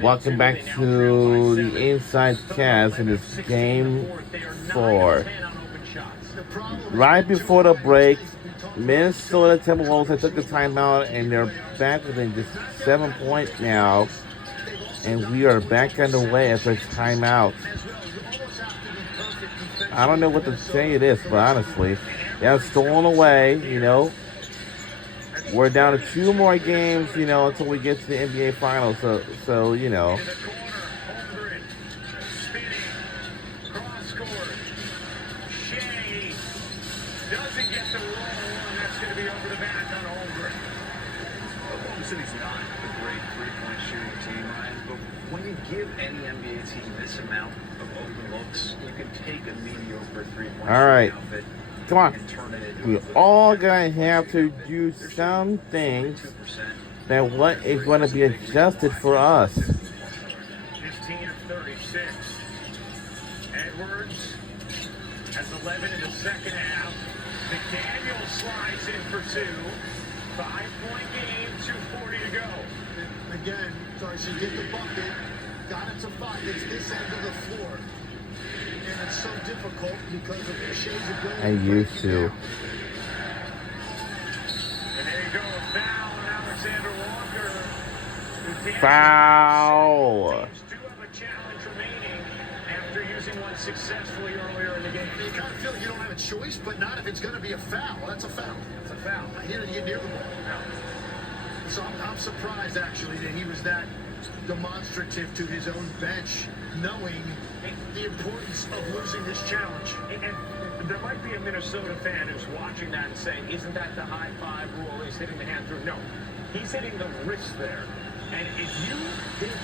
Welcome back to the Inside Cast in this game 4. Right before the break, Minnesota Timberwolves took a timeout and they're back within just 7 points now. And we are back underway after a timeout. I don't know what to say it is, but honestly, they have stolen away, We're down to 2 more games, until we get to the NBA Finals. So. City's not a great three-point shooting team, Ryan, but when you give any NBA team this amount of open looks, you can take a mediocre three-point shooting outfit. Come on. We're all going to have to do some things that what is going to be adjusted for us. 15 of 36. Edwards has 11 in the second half. McDaniel slides in for 2. 5-point game, 2:40 to go. Again, so you get the bucket, got it to 5. It's this end of the floor. And it's so difficult because of the shades of gold. I used to. And there you go, a foul on Alexander Walker. Foul. Teams do have a challenge remaining after using one successfully earlier in the game. You kind of feel like you don't have a choice, but not if it's going to be a foul. That's a foul. It's a foul. He didn't get near the ball. No. So I'm surprised, actually, that he was that demonstrative to his own bench, knowing the importance of losing this challenge. And there might be a Minnesota fan who's watching that and saying, isn't that the high five rule? He's hitting the hand through. No, he's hitting the wrist there. And if you hit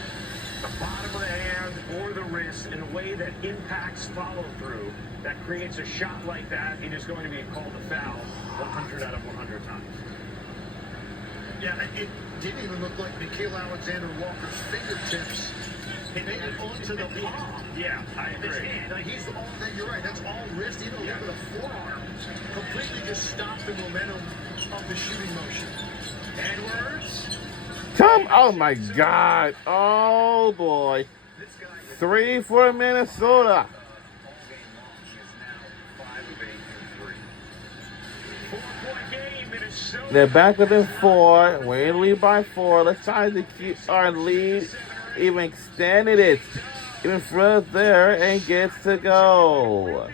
the bottom of the hand or the wrist in a way that impacts follow through, that creates a shot like that, it is going to be called a foul 100 out of 100 times. Yeah, it didn't even look like Nickeil Alexander-Walker's fingertips made it onto the palm. Yeah, I agree. Like you're right, that's all wrist, even a little bit of forearm. Completely just stopped the momentum of the shooting motion. Edwards. Oh my God. Oh boy. 3 for Minnesota. They're back within 4. We're in lead by 4. Let's try to keep our lead, even extended it even further, and gets to go.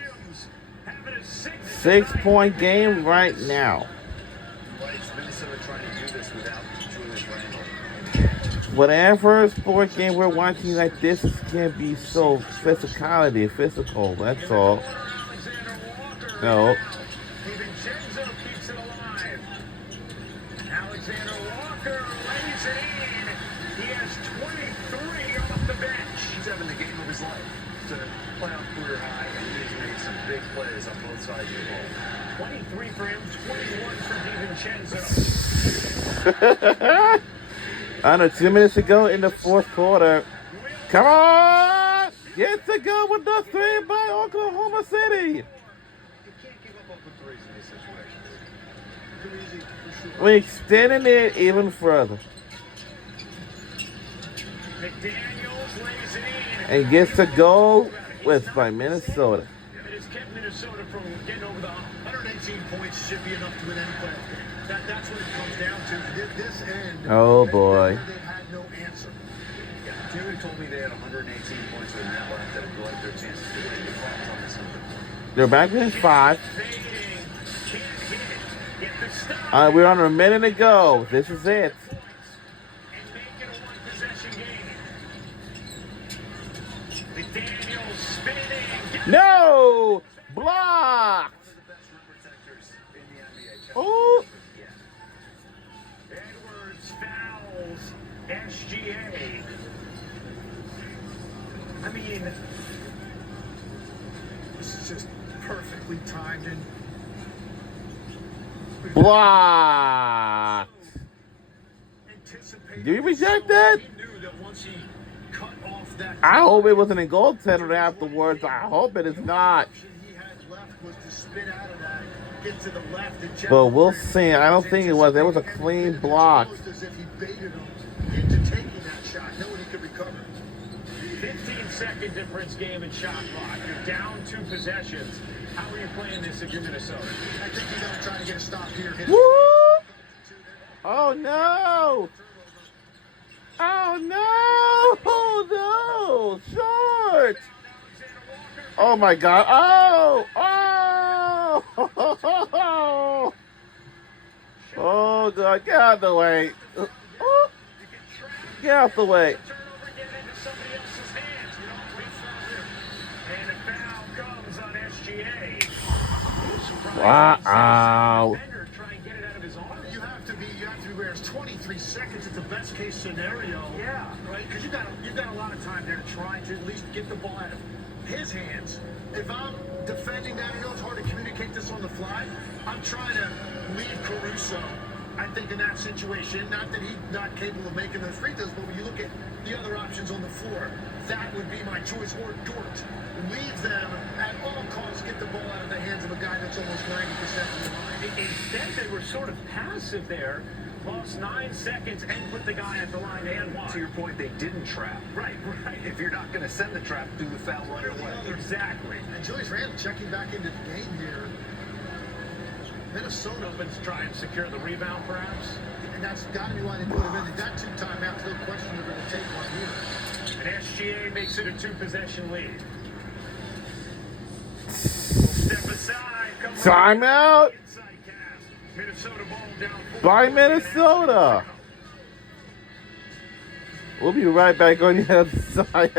6-point game right now. Whatever sport game we're watching like this can be so physical, that's all. No. Alexander Walker lays it in. He has 23 off the bench. He's having the game of his life. It's a playoff career high, and he's made some big plays on both sides of the ball. 23 for him, 21 for DiVincenzo. Under 2 minutes to go in the 4th quarter. Come on! Get to go with the 3 by Oklahoma City. You can't give up open threes in these situations. Too easy for sure. We're extending it even further. McDaniels lays it in. And gets to go with by Minnesota. It has kept Minnesota from getting over the hump. 118 points should be enough to win any playoff game. That's what it comes down to. This end. Oh boy. They had no answer. Yeah, if you told me they had 118 points with net left, that would like their chances to win the playoffs on this number. They're back within 5. Fading. Can't hit it. Get the stop. We're under a minute to go. This is it. And make it a one-possession game. McDaniels spinning. No! Blocked! One of the best rim protectors in the NBA. Oh! Edwards fouls SGA. I mean, This is just perfectly timed and Blocked! anticipated. Did we reject that? He knew that once he cut off that. I hope it wasn't a goaltender afterwards. I hope it is not. He had left was to spin out of that, get to the left and check. But we'll see. I don't think it was. It was a clean block. Almost as if he baited him into taking that shot. could recover. 15-second difference game in shot clock. You're down 2 possessions. How are you playing this if you're Minnesota? I think you got to try to get a stop here. Hit it. Woo! Oh no! Oh no! Oh no! Short! Oh my God! Oh! Oh! Oh God! Get out of the way! Oh. Get out the way! Turnover, get it into somebody else's hands. You know, we foul here. And a foul comes on SGA. Wow! Defender try and get it out of his arms. You have to be where it's 23 seconds. It's the best case scenario. Yeah. Right? Because you've got a lot of time there to try to at least get the ball out of his hands. If I'm defending that, I know it's hard to communicate this on the fly. I'm trying to leave Caruso, I think, in that situation. Not that he's not capable of making those free throws, but when you look at the other options on the floor, that would be my choice. Or Dort. Leave them at all costs, get the ball out of the hands of a guy that's almost 90% of the line. Instead, they were sort of passive there. Lost 9 seconds and put the guy at the line and one. To your point, they didn't trap. Right. If you're not going to send the trap, do the foul right away. Exactly. And Julius Randle checking back into the game here. Minnesota, Opens try and secure the rebound, perhaps. and that's got to be why they put him in. They got 2 timeouts. No question they're going to take one here. And SGA makes it a 2-possession lead. Step aside. Come Timeout inside cast. Minnesota ball down 4. by Minnesota. We'll be right back on the other side.